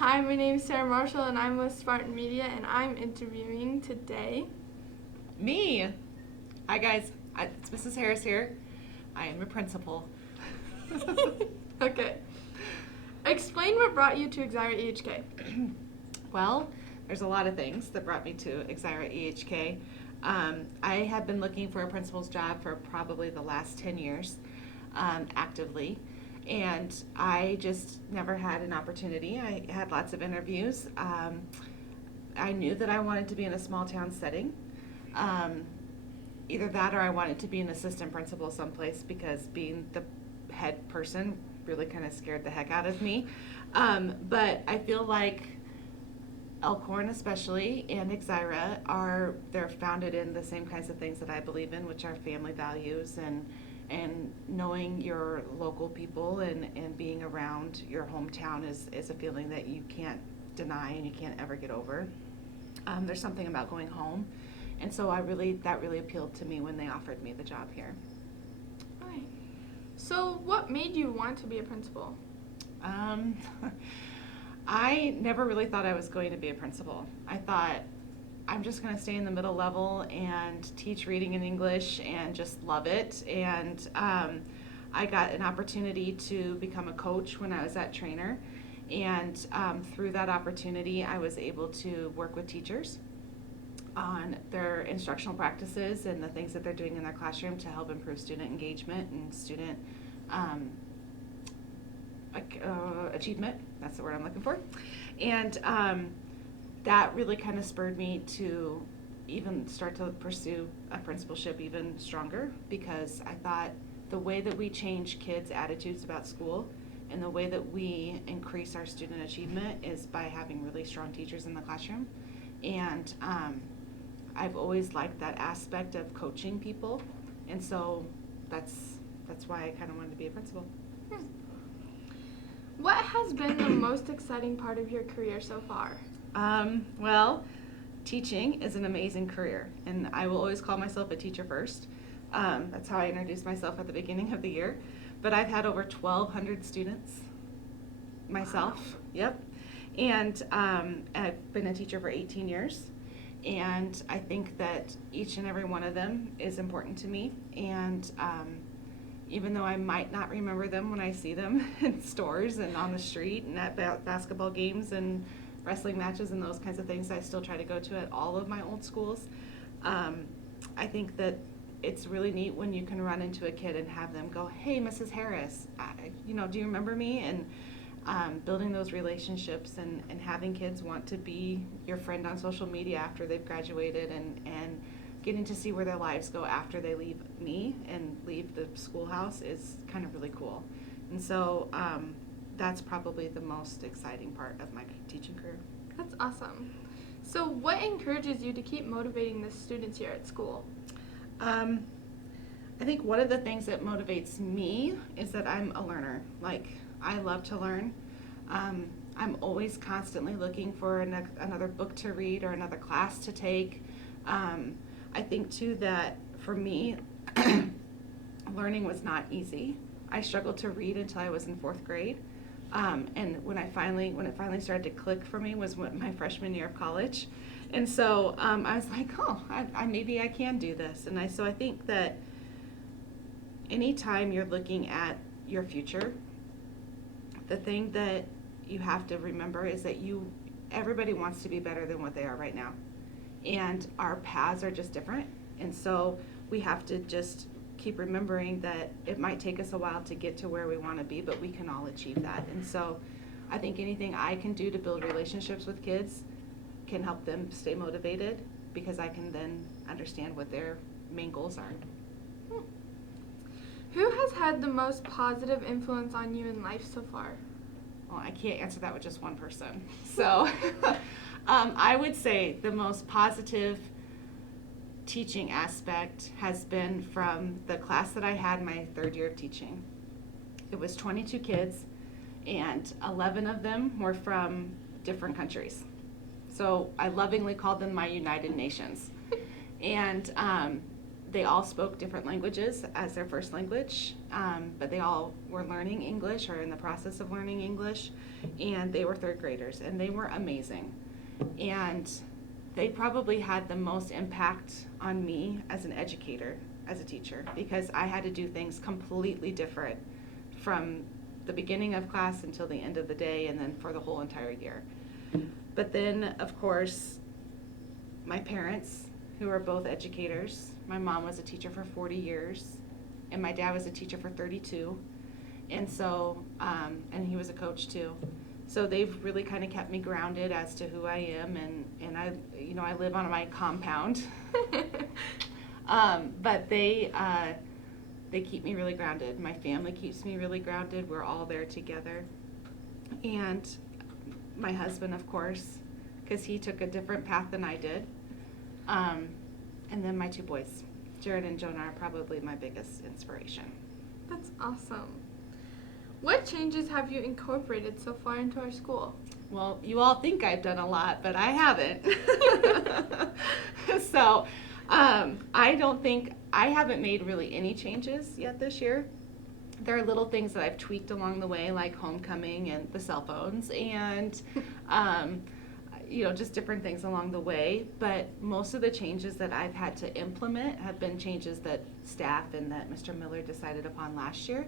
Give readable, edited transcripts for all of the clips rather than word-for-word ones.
Hi, my name is Sarah Marshall, and I'm with Spartan Media, and I'm interviewing today. Me. Hi, guys. It's Mrs. Harris here. I am a principal. Okay. Explain what brought you to Xsara EHK. Well, there's a lot of things that brought me to Xsara EHK. I have been looking for a principal's job for probably the last 10 years, actively, and I just never had an opportunity. I had lots of interviews. I knew that I wanted to be in a small town setting. Either that or I wanted to be an assistant principal someplace because being the head person really kind of scared the heck out of me. But I feel like Elkhorn especially and Xsara they're founded in the same kinds of things that I believe in, which are family values and knowing your local people and being around your hometown is a feeling that you can't deny and you can't ever get over. There's something about going home. And so that really appealed to me when they offered me the job here. All right. So, what made you want to be a principal? I never really thought I was going to be a principal. I thought I'm just going to stay in the middle level and teach reading and English and just love it. And I got an opportunity to become a coach when I was at Trainer. And through that opportunity, I was able to work with teachers on their instructional practices and the things that they're doing in their classroom to help improve student engagement and student achievement. That's the word I'm looking for. And that really kind of spurred me to even start to pursue a principalship even stronger, because I thought the way that we change kids' attitudes about school and the way that we increase our student achievement is by having really strong teachers in the classroom. And I've always liked that aspect of coaching people, and so that's why I kind of wanted to be a principal. What has been the most exciting part of your career so far? Well, teaching is an amazing career, and I will always call myself a teacher first. That's how I introduced myself at the beginning of the year. But I've had over 1,200 students myself. Wow. Yep. And I've been a teacher for 18 years. And I think that each and every one of them is important to me. And even though I might not remember them when I see them in stores and on the street and at basketball games and wrestling matches and those kinds of things, I still try to go to at all of my old schools. I think that it's really neat when you can run into a kid and have them go, "Hey, Mrs. Harris, do you remember me?" And building those relationships and having kids want to be your friend on social media after they've graduated and getting to see where their lives go after they leave me and leave the schoolhouse is kind of really cool. And so that's probably the most exciting part of my teaching career. That's awesome. So, what encourages you to keep motivating the students here at school? I think one of the things that motivates me is that I'm a learner. Like, I love to learn. I'm always constantly looking for another book to read or another class to take. I think too that for me, learning was not easy. I struggled to read until I was in 4th grade. And when it finally started to click for me was my freshman year of college. And so I was like, oh, maybe I can do this. And so I think that anytime you're looking at your future, the thing that you have to remember is that everybody wants to be better than what they are right now. And our paths are just different. And so we have to just keep remembering that it might take us a while to get to where we want to be, but we can all achieve that. And so I think anything I can do to build relationships with kids can help them stay motivated, because I can then understand what their main goals are. Who has had the most positive influence on you in life so far? Well, I can't answer that with just one person. So I would say the most positive teaching aspect has been from the class that I had my 3rd year of teaching. It was 22 kids, and 11 of them were from different countries. So I lovingly called them my United Nations. And They all spoke different languages as their first language, but they all were learning English or in the process of learning English, and they were third graders, and they were amazing. And they probably had the most impact on me as an educator, as a teacher, because I had to do things completely different from the beginning of class until the end of the day, and then for the whole entire year. But then, of course, my parents, who are both educators. My mom was a teacher for 40 years, and my dad was a teacher for 32. And so, and he was a coach too. So they've really kind of kept me grounded as to who I am, and I, you know, I live on my compound. But they keep me really grounded. My family keeps me really grounded. We're all there together. And my husband, of course, because he took a different path than I did. And then my two boys, Jared and Jonah, are probably my biggest inspiration. That's awesome. What changes have you incorporated so far into our school? Well, you all think I've done a lot, but I haven't. So I don't think, I haven't made really any changes yet this year. There are little things that I've tweaked along the way, like homecoming and the cell phones, and you know, just different things along the way. But most of the changes that I've had to implement have been changes that staff and that Mr. Miller decided upon last year.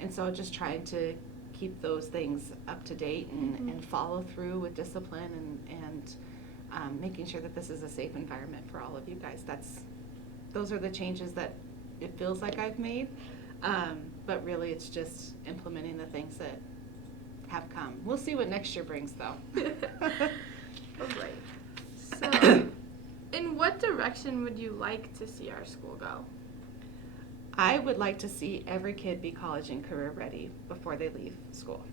And so just trying to keep those things up to date and follow through with discipline and making sure that this is a safe environment for all of you guys. Those are the changes that it feels like I've made. But really it's just implementing the things that have come. We'll see what next year brings though. All right. So, in what direction would you like to see our school go? I would like to see every kid be college and career ready before they leave school.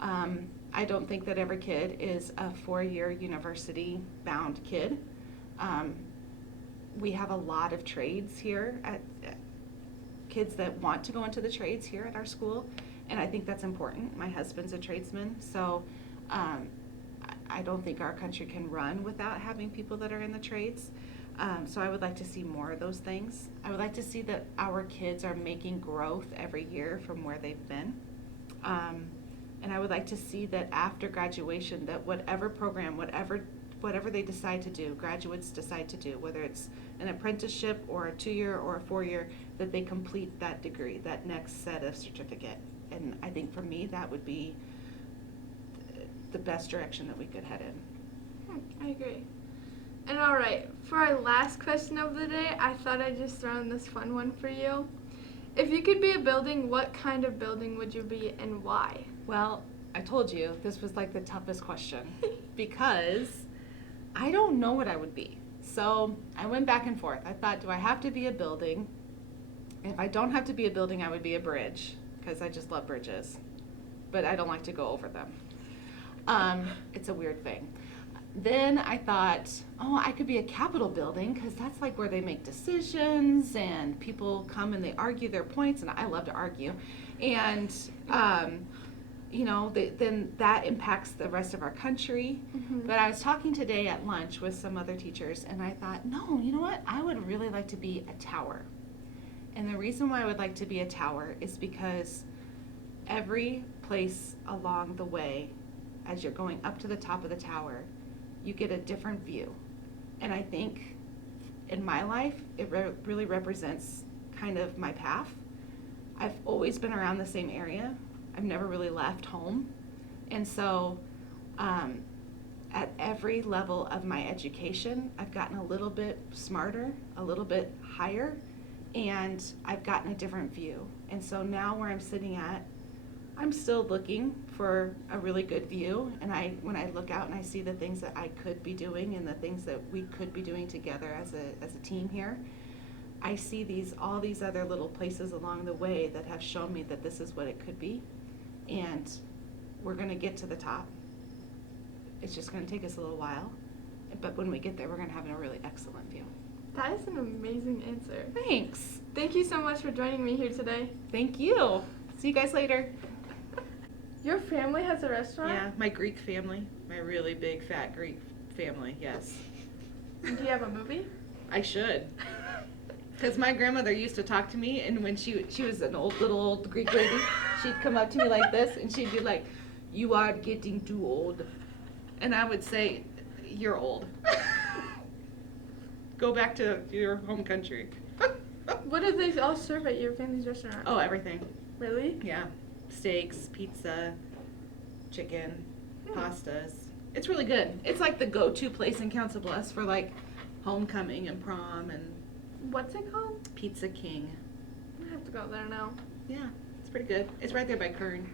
I don't think that every kid is a 4-year university bound kid. We have a lot of trades here at kids that want to go into the trades here at our school, and I think that's important. My husband's a tradesman, so I don't think our country can run without having people that are in the trades. So I would like to see more of those things. I would like to see that our kids are making growth every year from where they've been. And I would like to see that after graduation, that whatever program, whatever they decide to do, graduates decide to do, whether it's an apprenticeship or a 2-year or a 4-year, that they complete that degree, that next set of certificate. And I think for me, that would be the best direction that we could head in. I agree. And all right, for our last question of the day, I thought I'd just throw in this fun one for you. If you could be a building, what kind of building would you be and why? Well, I told you this was like the toughest question because I don't know what I would be. So I went back and forth. I thought, do I have to be a building? If I don't have to be a building, I would be a bridge because I just love bridges, but I don't like to go over them. It's a weird thing. Then I thought, oh, I could be a Capitol building because that's like where they make decisions and people come and they argue their points, and I love to argue. And, you know, then that impacts the rest of our country. But I was talking today at lunch with some other teachers, and I thought, no, you know what? I would really like to be a tower. And the reason why I would like to be a tower is because every place along the way, as you're going up to the top of the tower, you get a different view. And I think in my life, it really represents kind of my path. I've always been around the same area. I've never really left home. And so at every level of my education, I've gotten a little bit smarter, a little bit higher, and I've gotten a different view. And so now where I'm sitting at, I'm still looking for a really good view, and when I look out and I see the things that I could be doing and the things that we could be doing together as a team here, I see all these other little places along the way that have shown me that this is what it could be, and we're going to get to the top. It's just going to take us a little while, but when we get there, we're going to have a really excellent view. That is an amazing answer. Thanks. Thank you so much for joining me here today. Thank you. See you guys later. Your family has a restaurant? Yeah, my Greek family, my really big fat Greek family, yes. Do you have a movie? I should. Because my grandmother used to talk to me, and when she was an little old Greek lady, she'd come up to me like this, and she'd be like, "You are getting too old," and I would say, "You're old. Go back to your home country." What do they all serve at your family's restaurant? Oh, everything. Really? Yeah, steaks, pizza, chicken, pastas. It's really good. It's like the go-to place in Council Bluffs for like homecoming and prom and What's it called? Pizza King. I have to go there now. Yeah, it's pretty good. It's right there by Kern.